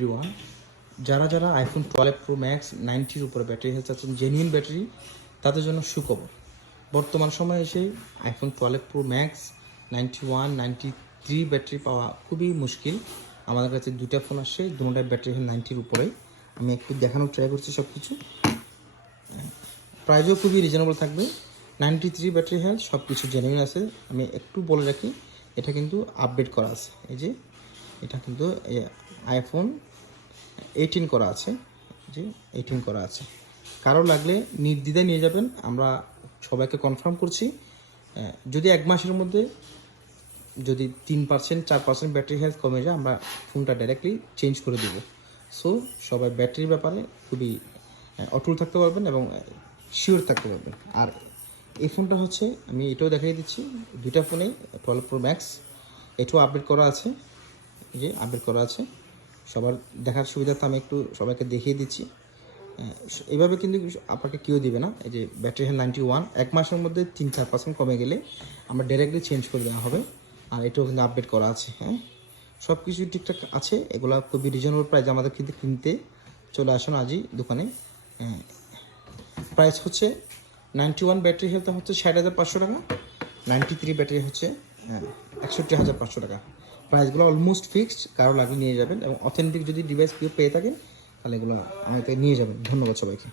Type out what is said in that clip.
Everyone, যারা যারা iPhone 12 pro max 90-র উপরে ব্যাটারি হেলথ চাচ্ছেন, জেনুইন ব্যাটারি, তাদের জন্য সুখবর। বর্তমান সময়ে এসে আইফোন 12 প্রো ম্যাক্স 91, 93 ব্যাটারি পাওয়া খুবই মুশকিল। আমাদের কাছে দুটা ফোন আসছে, দুটোটার ব্যাটারি হেলথ 90-র উপরেই। আমি একটু দেখানোর ট্রাই করছি সব কিছু। প্রাইসও খুবই রিজনেবল থাকবে। 93 ব্যাটারি হেলথ, সব কিছু জেনুইন আছে। আমি একটু বলে রাখি, এটা কিন্তু আপডেট করা আছে। এই যে এটা কিন্তু আইফোন 18 করা আছে, যে 18 করা আছে। কারো লাগলে নির্দ্বিধায় নিয়ে যাবেন, আমরা সবাইকে কনফার্ম করছি। যদি এক মাসের মধ্যে যদি 3%, 4% ব্যাটারি হেলথ কমে যায়, আমরা ফোনটা ডাইরেক্টলি চেঞ্জ করে দেব। সো সবাই ব্যাটারির ব্যাপারে খুবই অটল থাকতে পারবেন এবং শিওর থাকতে পারবেন। আর এই ফোনটা হচ্ছে, আমি এটাও দেখাই দিচ্ছি, দুইটা ফোনে 12 প্রো ম্যাক্স, এটাও আপডেট করা আছে। এই যে আপডেট করা আছে, সবার দেখার সুবিধার্থে আমি একটু সবাইকে দেখিয়ে দিচ্ছি। এইভাবে কিন্তু আপনাকে কেউ দিবে না। এই যে ব্যাটারি হেলথ 91, এক মাসের মধ্যে 3-4% কমে গেলে আমরা ডাইরেক্টলি চেঞ্জ করে দেওয়া হবে। আর এটাও কিন্তু আপডেট করা আছে। হ্যাঁ, সব কিছু ঠিকঠাক আছে। এগুলো খুবই রিজনেবল প্রাইস, আমাদের কিন্তু কিনতে চলে আসুন আজই দোকানে। প্রাইস হচ্ছে 91 ব্যাটারি হেলথ হচ্ছে 60,500 টাকা, 93 ব্যাটারি হচ্ছে 61,500 টাকা। প্রাইসগুলো অলমোস্ট ফিক্সড, কারো লাগলে নিয়ে যাবেন এবং অথেন্টিক যদি ডিভাইস কেউ পেয়ে থাকেন তাহলে এগুলো আমাদের নিয়ে যাবেন। ধন্যবাদ সবাইকে।